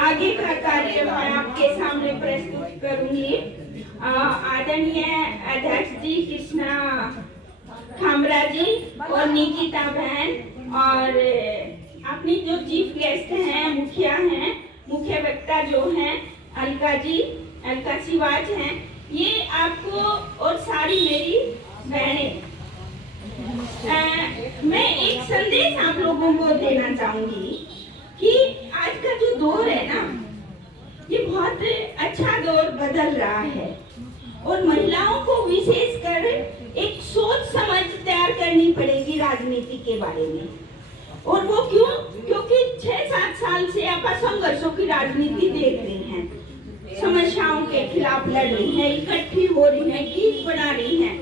आगे का कार्य मैं आपके सामने प्रस्तुत करूंगी। आदरणीय अध्यक्ष जी कृष्णा खामरा जी और निकिता बहन और अपनी जो चीफ गेस्ट हैं, मुख्य वक्ता जो हैं अलका शिवाज हैं, ये आपको और सारी मेरी बहनें, मैं एक संदेश आप लोगों को देना चाहूंगी कि आज का जो दौर है ना, ये बहुत अच्छा दौर बदल रहा है और महिलाओं को विशेषकर एक सोच समझ तैयार करनी पड़ेगी राजनीति के बारे में। और वो क्यों? क्योंकि 6-7 साल से आप संघर्षों की राजनीति देख रही हैं, समस्याओं के खिलाफ लड़ रही हैं, इकट्ठी हो रही हैं, गीत बना रही हैं।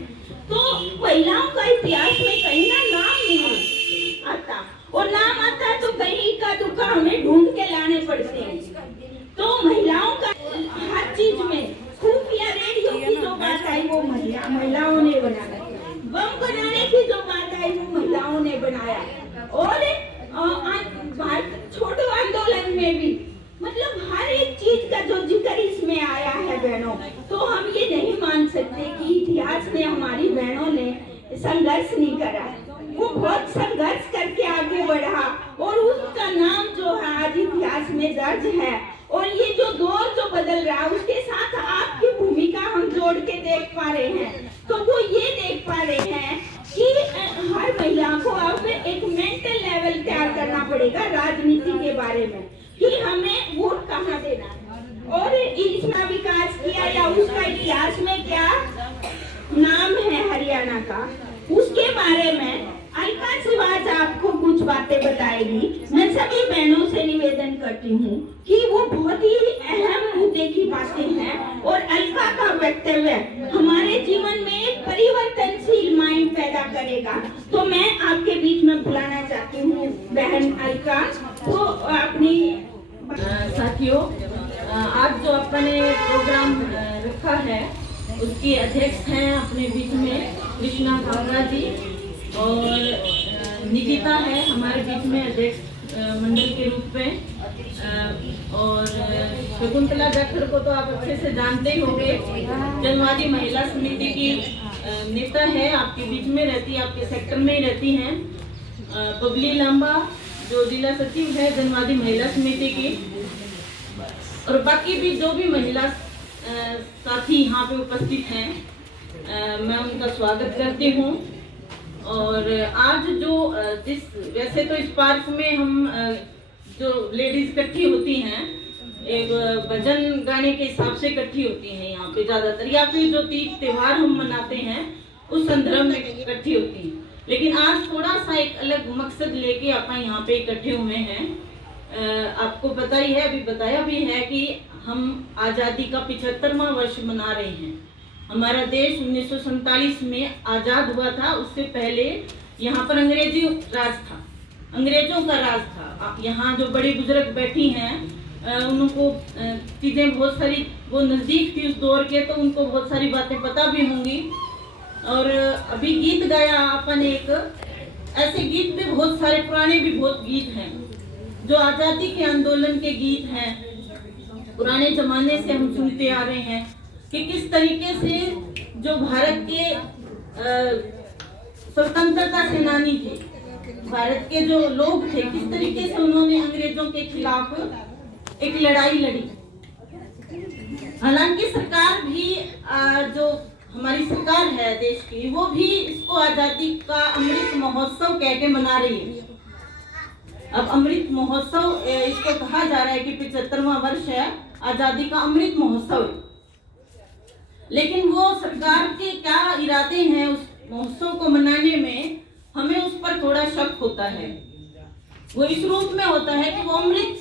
तो महिलाओं का इतिहास में कहीं ना नाम नहीं आता, और नाम आता है तो कहीं का दुखा हमें ढूंढ के लाने पड़ते हैं। तो महिलाओं का हर चीज में खुफिया रेडियो की जो बात आई वो महिलाओं ने बनाया, बम बनाने की जो बात आई वो महिलाओं ने बनाया, और भारत छोड़ो आंदोलन में भी मतलब हर एक चीज का जो जिक्र इसमें आया है बहनों। तो हम ये नहीं मान सकते कि इतिहास में हमारी बहनों ने संघर्ष नहीं करा, वो बहुत संघर्ष करके आगे बढ़ा और उसका नाम जो है आज इतिहास में दर्ज है। और ये जो दौर जो बदल रहा है उसके साथ आपकी भूमिका हम जोड़ के देख पा रहे हैं। तो वो ये देख पा रहे हैं कि हर महिला को अब एक मेंटल लेवल तैयार करना पड़ेगा राजनीति के बारे में, कि हमें वोट कहाँ देना और इसका विकास किया या उसका इतिहास में क्या नाम है हरियाणा का, उसके बारे में अलका शिवाज आपको कुछ बातें बताएगी। मैं सभी बहनों से निवेदन करती हूँ कि वो बहुत ही अहम मुद्दे की बातें हैं और अलका का वक्तव्य हमारे जीवन में एक परिवर्तनशील माइंड पैदा करेगा। तो मैं आपके बीच में बुलाना चाहती हूँ बहन अलका। तो अपनी साथियों, आज जो अपने प्रोग्राम रखा है उसकी अध्यक्ष हैं अपने बीच में कृष्णा खामरा जी, और निकिता है हमारे बीच में अध्यक्ष मंडल के रूप में, और शकुंतला जाखड़ को तो आप अच्छे से जानते ही होंगे, जनवादी महिला समिति की नेता है, आपके बीच में रहती है, आपके सेक्टर में ही रहती हैं। बबली लांबा जो जिला सचिव है जनवादी महिला समिति की, और बाकी भी जो भी महिला साथी यहाँ पे उपस्थित हैं, मैं उनका स्वागत करती हूँ। और आज जो वैसे तो इस पार्क में हम जो लेडीज इकट्ठी होती हैं एक भजन गाने के हिसाब से इकट्ठी होती हैं यहाँ पे ज्यादातर, या फिर जो तीज त्योहार हम मनाते हैं उस संदर्भ में इकट्ठी होती हैं। लेकिन आज थोड़ा सा एक अलग मकसद लेके आप यहाँ पे इकट्ठे हुए हैं। आपको पता ही है, अभी बताया भी है कि हम आज़ादी का 75वां वर्ष मना रहे हैं। हमारा देश 1947 में आज़ाद हुआ था, उससे पहले यहाँ पर अंग्रेजी राज था, अंग्रेजों का राज था। यहाँ जो बड़ी बुजुर्ग बैठी हैं उनको चीज़ें बहुत सारी वो नज़दीक थी उस दौर के, तो उनको बहुत सारी बातें पता भी होंगी। और अभी गीत गाया अपन, एक ऐसे गीत भी बहुत सारे पुराने भी बहुत गीत हैं जो आज़ादी के आंदोलन के गीत हैं, पुराने जमाने से हम सुनते आ रहे हैं कि किस तरीके से जो भारत के स्वतंत्रता सेनानी थे, भारत के जो लोग थे, किस तरीके से उन्होंने अंग्रेजों के खिलाफ एक लड़ाई लड़ी। हालांकि सरकार भी जो हमारी सरकार है देश की, वो भी इसको आजादी का अमृत महोत्सव कह के मना रही है। अब अमृत महोत्सव इसको कहा जा रहा है कि 75वां वर्ष है आजादी का अमृत महोत्सव, लेकिन वो सरकार के क्या इरादे हैं उस महोत्सव को मनाने में, हमें उस पर थोड़ा शक होता है। वो इस रूप में होता है कि वो अमृत,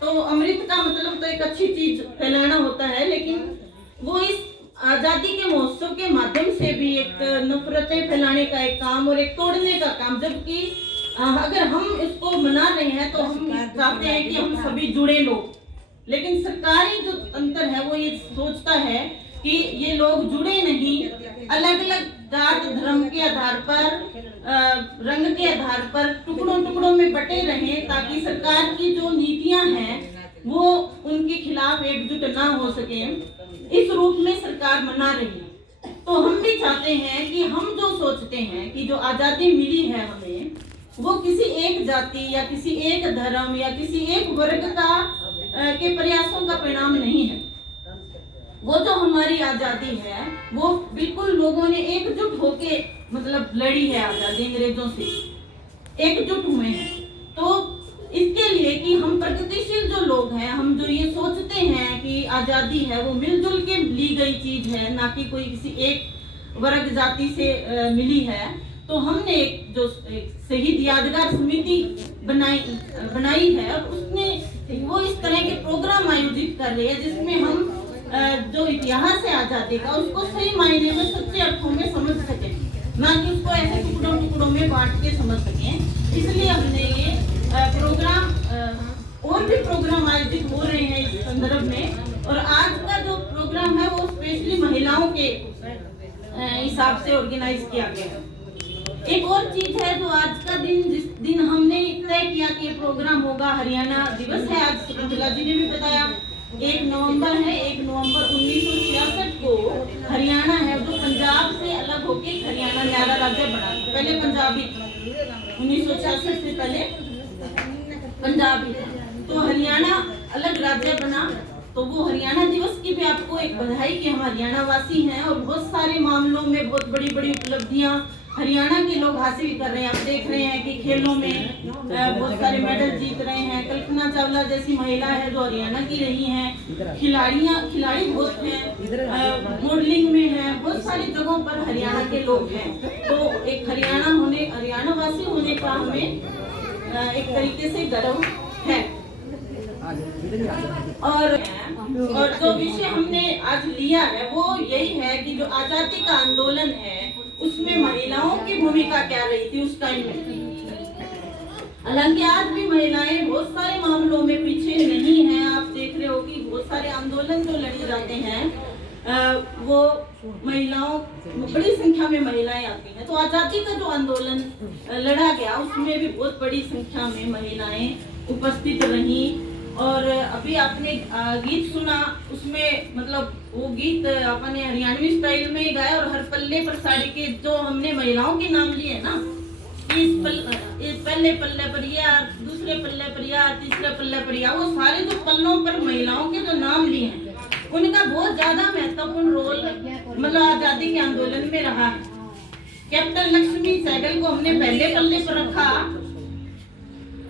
तो अमृत का मतलब तो एक अच्छी चीज फैलाना होता है, लेकिन वो इस आजादी के महोत्सव के माध्यम से भी एक नफरतें फैलाने का एक काम और एक तोड़ने का काम, जबकि अगर हम इसको मना रहे हैं तो हम चाहते हैं कि हम सभी जुड़े लोग, लेकिन सरकारी जो तंत्र है वो ये सोचता है कि ये लोग जुड़े नहीं, अलग अलग जात धर्म के आधार पर, रंग के आधार पर टुकड़ों टुकड़ों में बटे रहें, ताकि सरकार की जो नीतियां हैं वो उनके खिलाफ एकजुट ना हो सके। इस रूप में सरकार मना रही है। तो हम भी चाहते हैं कि हम जो सोचते हैं कि जो आजादी मिली है हमें, वो किसी एक जाति या किसी एक धर्म या किसी एक वर्ग का के प्रयासों का परिणाम नहीं है। वो जो हमारी आजादी है वो बिल्कुल लोगों ने एकजुट होके मतलब लड़ी है आजादी, अंग्रेजों से एकजुट हुए हैं। तो इसके लिए कि हम प्रगतिशील जो लोग हैं, हम जो ये सोचते हैं कि आजादी है वो मिलजुल के ली गई चीज है, ना कि कोई किसी एक वर्ग जाति से मिली है, तो हमने एक जो शहीद यादगार समिति बनाई है और उसने वो इस तरह के प्रोग्राम आयोजित कर रही है जिसमें हम जो इतिहास है आजादी का उसको सही मायने में सच्चे अर्थों में समझ सके, ना कि उसको ऐसे टुकड़ों टुकड़ों में बांट के समझ सके। इसलिए हमने ये प्रोग्राम और भी प्रोग्राम आयोजित हो रहे हैं इस संदर्भ में। और आज का जो प्रोग्राम है वो स्पेशली महिलाओं के हिसाब से ऑर्गेनाइज किया गया है। एक और चीज है जो आज का दिन, जिस दिन हमने तय किया कि ये प्रोग्राम होगा, हरियाणा दिवस है आज, शकुंतला जी ने भी बताया, 1 नवंबर है। 1 नवंबर 1966 को हरियाणा है जो पंजाब से अलग होके हरियाणा न्यारा राज्य बना। पहले पंजाब ही था, 1966 से पहले पंजाब ही था, तो हरियाणा अलग राज्य बना। तो वो हरियाणा दिवस की भी आपको एक बधाई कि हम हरियाणा वासी हैं और बहुत सारे मामलों में बहुत बड़ी बड़ी उपलब्धियां हरियाणा के लोग हासिल कर रहे हैं। आप देख रहे हैं कि खेलों में बहुत सारे मेडल जीत रहे हैं। कल्पना चावला जैसी महिला है जो हरियाणा की रही हैं, खिलाड़ी बहुत हैं, मॉडलिंग में हैं, बहुत सारी जगहों पर हरियाणा के लोग हैं। तो एक हरियाणा वासी होने का हमें एक तरीके से गर्व है। और जो विषय हमने आज लिया है वो यही है कि जो आजादी का आंदोलन है उसमें महिलाओं की भूमिका क्या रही थी उस टाइम में। हालांकि आज भी महिलाएं बहुत सारे मामलों में पीछे नहीं हैं। आप देख रहे हो कि बहुत सारे आंदोलन जो लड़े जाते हैं वो महिलाओं, बड़ी संख्या में महिलाएं आती हैं। तो आजादी का जो आंदोलन लड़ा गया उसमें भी बहुत बड़ी संख्या में महिलाएं उपस्थित रही। और अभी आपने गीत सुना, उसमें मतलब वो गीत अपने हरियाणवी स्टाइल में गाया और हर पल्ले पर साड़ी के जो हमने महिलाओं के नाम लिए ना, इस पहले पल्ले पर या, दूसरे पल्ले पर या, तीसरे पल्ले पर या, वो सारे जो पल्लों पर महिलाओं के जो नाम लिए हैं उनका बहुत ज्यादा महत्वपूर्ण रोल मतलब आजादी के आंदोलन में रहा है। कैप्टन लक्ष्मी सहगल को हमने पहले पल्ले पर रखा।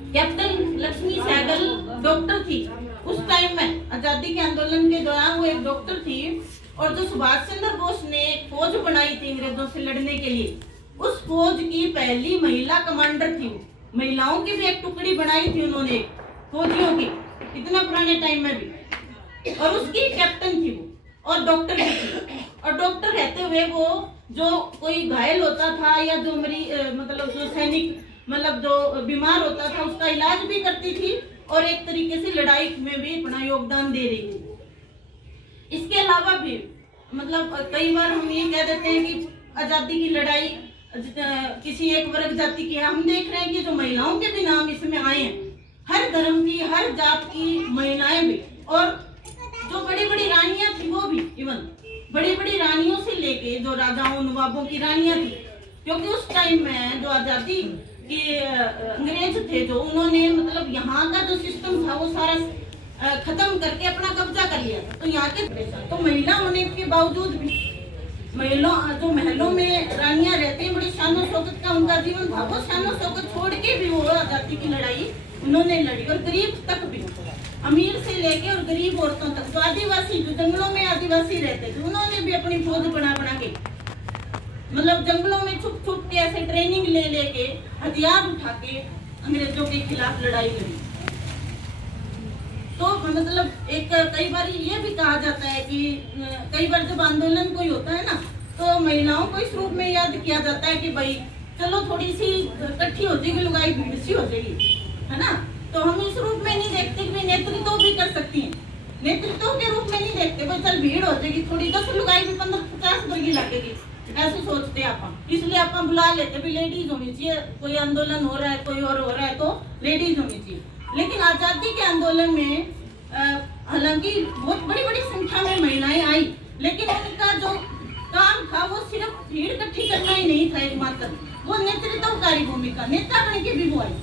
कैप्टन लक्ष्मी सहगल डॉक्टर थी उस टाइम में, आजादी के आंदोलन के दौरान वो एक डॉक्टर थी। और जो सुभाष चंद्र बोस ने एक फौज बनाई थी अंग्रेजों से लड़ने के लिए, उस फौज की पहली महिला कमांडर थी वो। महिलाओं की भी एक टुकड़ी बनाई थी उन्होंने फौजियों की, इतना पुराने टाइम में भी, और उसकी कैप्टन थी वो और डॉक्टर भी थी। और डॉक्टर रहते हुए वो जो कोई घायल होता था या जो मतलब जो सैनिक मतलब जो बीमार होता था उसका इलाज भी करती थी और एक तरीके से लड़ाई में भी अपना योगदान दे रही थी। इसके अलावा भी मतलब कई बार हम ये कह देते हैं कि आजादी की लड़ाई किसी एक वर्ग जाति की है। हम देख रहे हैं कि जो महिलाओं के भी नाम इसमें आए हैं, हर धर्म की, हर जात की महिलाएं भी, और जो बड़ी बड़ी रानियां थी वो भी, इवन बड़ी बड़ी रानियों से लेके जो राजाओं नवाबों की रानियां थी, क्योंकि उस टाइम में जो आजादी के अंग्रेज थे जो उन्होंने मतलब यहाँ का जो सिस्टम था वो सारा खत्म करके अपना कब्जा कर लिया। तो यहाँ के तो महिला होने के बावजूद भी जो महलों में रानियां रहती हैं, बड़ी शान और शौकत का उनका जीवन था। वो शान और शौकत छोड़ के भी वो आजादी की लड़ाई उन्होंने लड़ी, और गरीब तक भी, अमीर से लेके और गरीब औरतों तक, जो आदिवासी, जो जंगलों में आदिवासी रहते थे, उन्होंने भी अपनी फौज बना के मतलब जंगलों में छुप छुप के ऐसे ट्रेनिंग ले लेके हथियार उठा के अंग्रेजों के खिलाफ लड़ाई लड़ी। तो मतलब एक कई बार ये भी कहा जाता है कि कई बार जब आंदोलन कोई होता है ना, तो महिलाओं को इस रूप में याद किया जाता है कि भाई चलो थोड़ी सी इकट्ठी हो जाएगी, लुगाई भीड़ सी हो जाएगी, है ना। तो हम इस रूप में नहीं देखते कि नेतृत्व भी कर सकती हैं, नेतृत्व के रूप में नहीं देखते भाई चल भीड़ हो जाएगी थोड़ी, 10 लुगाई भी 15-50 वर्गी लगेगी, ऐसे सोचते आप। इसलिए आप बुला लेते भी लेडीज होनी चाहिए, कोई आंदोलन हो रहा है कोई और हो रहा है तो लेडीज होनी चाहिए। लेकिन आजादी के आंदोलन में हालांकि बहुत बड़ी बड़ी संख्या में महिलाएं आई, लेकिन उनका जो काम था वो सिर्फ भीड़ इकट्ठी करना ही नहीं था एकमात्र, वो नेतृत्वकारी भूमिका, नेता बन के भी वो आई,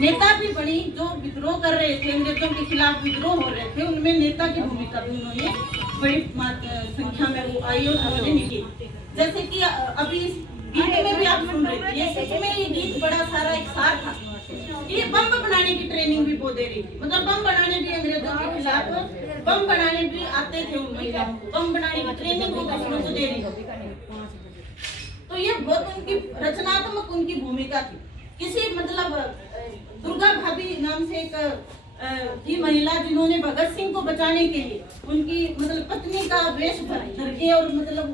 नेता भी बनी। जो विद्रोह कर रहे थे, अंग्रेजों के खिलाफ विद्रोह हो रहे थे, उनमें नेता की भूमिका भी उन्होंने बड़ी संख्या में वो आई और उन्होंने निभाई। जैसे कि अभी गीत में भी आप सुन रहे थे, ये सच में ये गीत बड़ा सारा एक सार था। ये बम बनाने की ट्रेनिंग भी वो दे रही थी, मतलब बम बनाने भी अंग्रेजों के खिलाफ बम बनाने भी आते थे उन महिलाओं को, बम बनाने की ट्रेनिंग वो दूसरों को दे रही थी। तो ये बहुत उनकी रचनात्मक उनकी भूमिका थी। किसी मतलब दुर्गा भाभी नाम से एक थी महिला, जिन्होंने भगत सिंह को बचाने के लिए उनकी मतलब पत्नी का वेश धर के और मतलब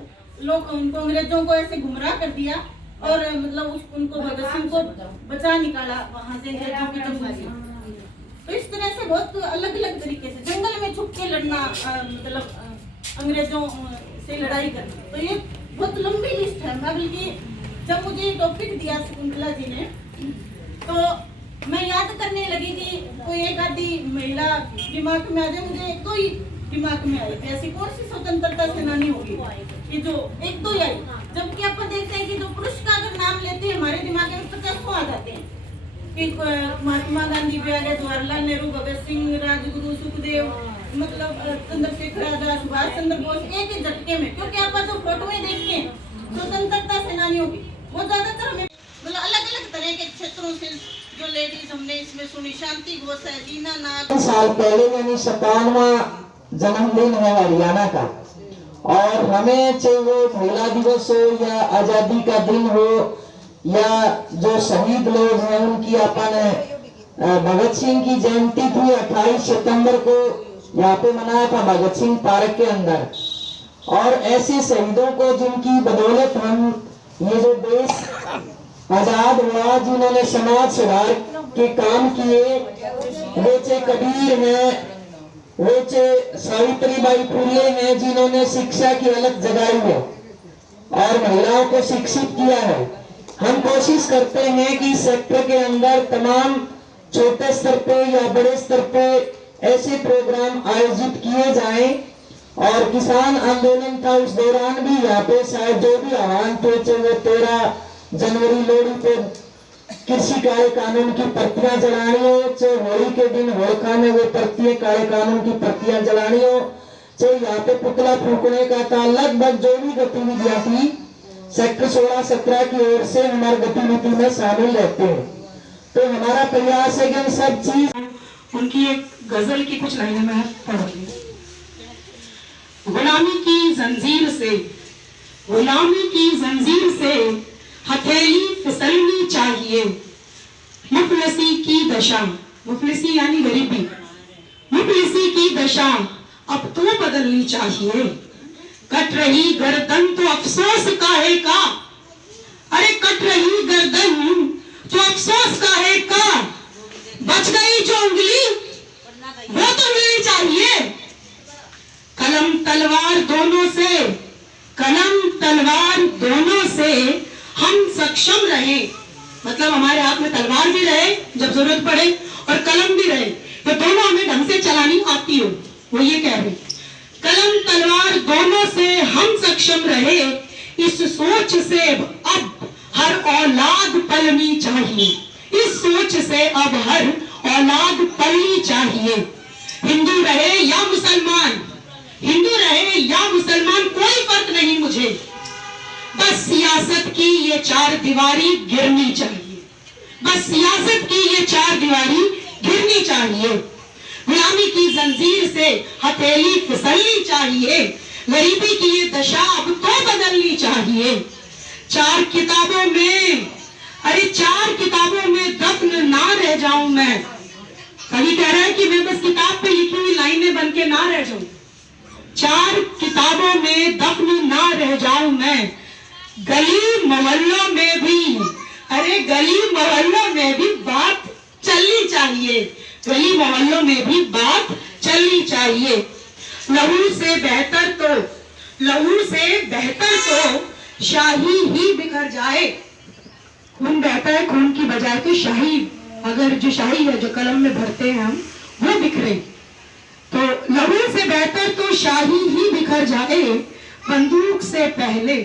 लोग उनको अंग्रेजों को ऐसे गुमराह कर दिया और मतलब उनको भगत सिंह को बचा निकाला वहां से अंग्रेजों के जंगल से। तो इस तरह से बहुत अलग अलग तरीके से जंगल में छुप के लड़ना, मतलब अंग्रेजों से लड़ाई करना। तो ये बहुत लंबी लिस्ट है। मैं बल्कि जब मुझे टॉपिक दिया शकुंतला जी ने, तो मैं याद करने लगी कि कोई एक आधी महिला दिमाग में आ जाए, मुझे एक दो ही दिमाग में आई थी। ऐसी कौन सी स्वतंत्रता सेनानी होगी कि जो एक दो ही आई, जबकि अपन देखते हैं कि जो पुरुष का अगर नाम लेते हैं हमारे दिमाग में 50 आ जाते हैं कि महात्मा गांधी भी आ गए, जवाहरलाल नेहरू, भगत सिंह, राजगुरु, सुखदेव, मतलब चंद्रशेखर आजाद, सुभाष चंद्र बोस, एक ही झटके में। क्योंकि आप जो फोटो में देखते हैं स्वतंत्रता सेनानियों की, वो ज्यादातर हमें मतलब अलग अलग तरह के क्षेत्रों से जो लेडीज हमने इसमें सुनी, शांति घोष है, दीना नाग। साल पहले यानी 57वां जन्मदिन है हरियाणा का, और हमें चाहे वो महिला दिवस हो या आजादी का दिन हो या जो शहीद लोग हैं उनकी अपन भगत सिंह की जयंती थी 28 सितंबर को यहाँ पे मनाया था भगत सिंह पार्क के अंदर। और ऐसे शहीदों को जिनकी बदौलत हम ये जो देश आजाद हुआ, जिन्होंने समाज सुधार के काम किए, वो चाहे कबीर हैं, वो चाहे सावित्रीबाई फुले हैं जिन्होंने शिक्षा की अलग जगाई है और महिलाओं को शिक्षित किया है। हम कोशिश करते हैं कि सेक्टर के अंदर तमाम छोटे स्तर पे या बड़े स्तर पे ऐसे प्रोग्राम आयोजित किए जाएं। और किसान आंदोलन था उस दौरान भी यहाँ पे शायद जो भी आह्वान थे, चाहे वो 13 जनवरी लोहड़ी पे कृषि काले कानून की प्रतियां जलानी हो, चाहे होली के दिन होलिका में वो प्रतियां काले कानून की प्रतियां जलानी हो, चाहे यहाँ पे पुतला फूकने का था, लगभग जो भी गतिविधियां थी सेक्टर 16-17 की ओर से हमारी गतिविधि में शामिल रहते हैं। तो हमारा प्रयास है कि सब चीज। उनकी एक गजल की कुछ लाइनें मैं पढ़ूंगी। गुलामी की जंजीर से, गुलामी की जंजीर से हथेली फिसलनी चाहिए, मुफलिसी की दशा, मुफलिसी यानी गरीबी, मुफलिसी की दशा अब तो बदलनी चाहिए। कट रही गर्दन तो अफसोस काहे का, अरे कट रही गर्दन तो अफसोस काहे का, बच गई जो उंगली वो तो मिलनी चाहिए। कलम तलवार दोनों से, कलम तलवार दोनों से हम सक्षम रहे, मतलब हमारे हाथ में तलवार भी रहे जब जरूरत पड़े और कलम भी रहे, तो दोनों हमें ढंग से चलानी आती हो। वो ये कह रहे कलम तलवार दोनों से हम सक्षम रहे, इस सोच से अब हर औलाद पलनी चाहिए, इस सोच से अब हर औलाद पलनी चाहिए। हिंदू रहे या मुसलमान, हिंदू रहे या मुसलमान कोई फर्क नहीं मुझे, बस सियासत की ये 4 दीवारी गिरनी चाहिए, बस सियासत की ये 4 दीवारी गिरनी चाहिए। गुलामी की जंजीर से हथेली फिसलनी चाहिए, गरीबी की ये दशा अब तो बदलनी चाहिए। 4 किताबों में, अरे 4 किताबों में दफन ना रह जाऊं मैं, कवि कह रहा है कि मैं बस किताब पे लिखी हुई लाइनें बन के ना रह जाऊं, 4 किताबों में दफन ना रह जाऊं मैं, गली मोहल्लों में भी, अरे गली मोहल्लों में भी बात चलनी चाहिए, गली मोहल्लों में भी बात चलनी चाहिए। लहू से बेहतर तो शाही ही बिखर जाए। खून बहता है, खून की बजाय तो शाही, अगर जो शाही है जो कलम में भरते हैं हम, वो बिखरे। तो लहू से बेहतर तो शाही ही बिखर जाए, बंदूक से पहले,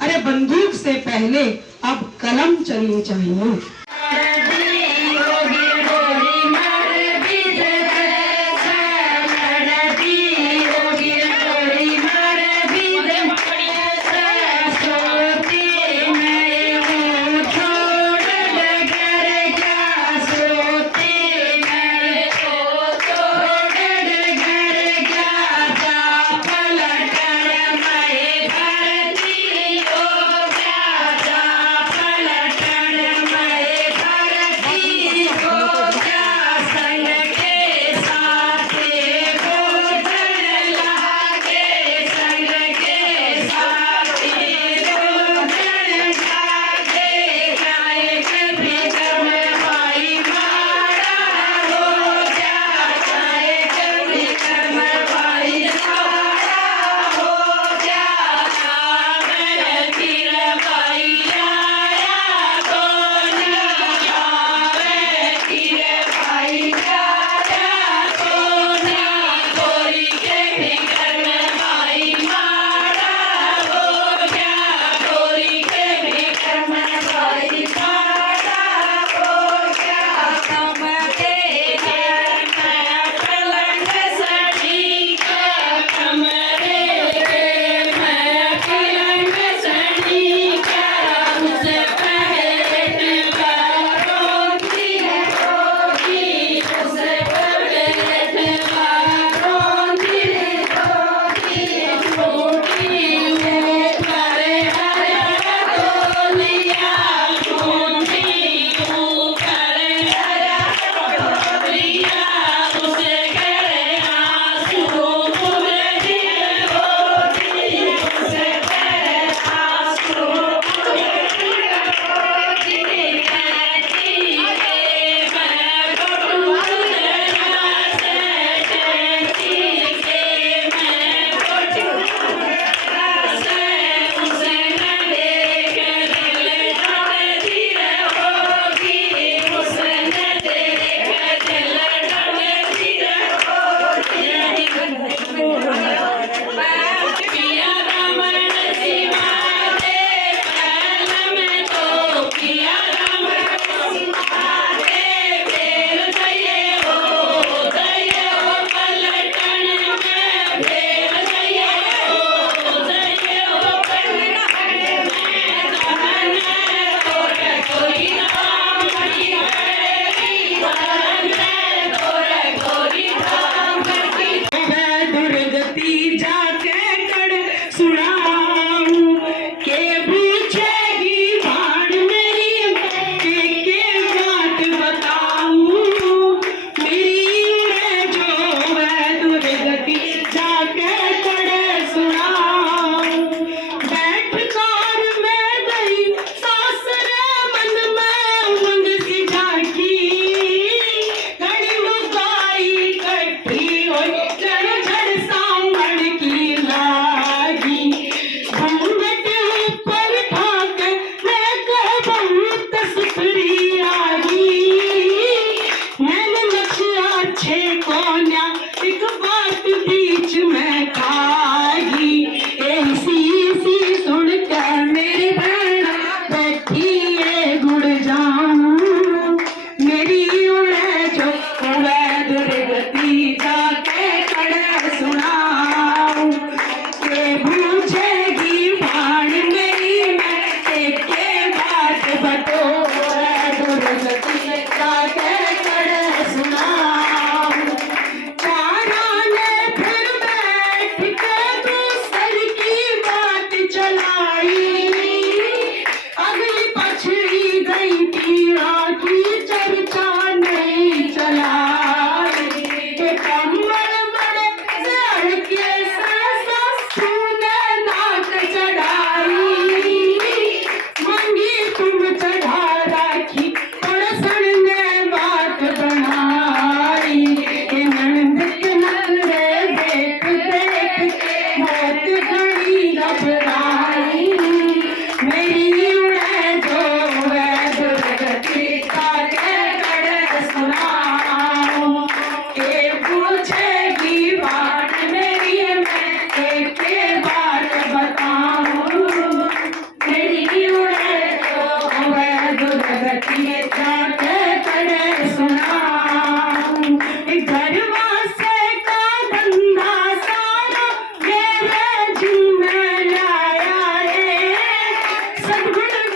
अरे बंदूक से पहले अब कलम चलनी चाहिए।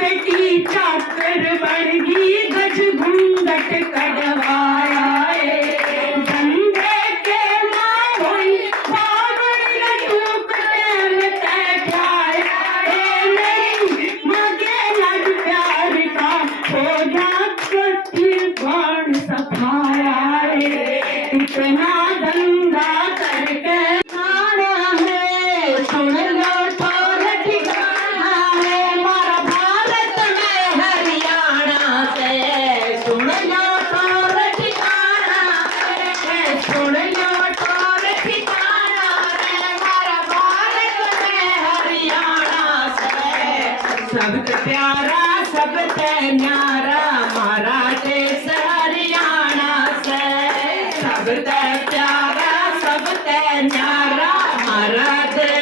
बेटी चाकर बन गई गज घूंघट कढ़वाया धंधे के माहौल बावड़ी लटूक टेम तैठाया मेरी मगे लग प्यार का हो जा कटी बाण सफाया इतना धंधा करके खाना है सुन लो ठोर ठिकाना है मारा भारत में हरियाणा से सुन लो ठोर ठिकाना है सुन लो ठोर ठिकाना है मारा भारत में हरियाणा से सबसे प्यारा सबसे न्यारा मारा देश हरियाणा से सबसे प्यारा सबसे न्यारा मारा देश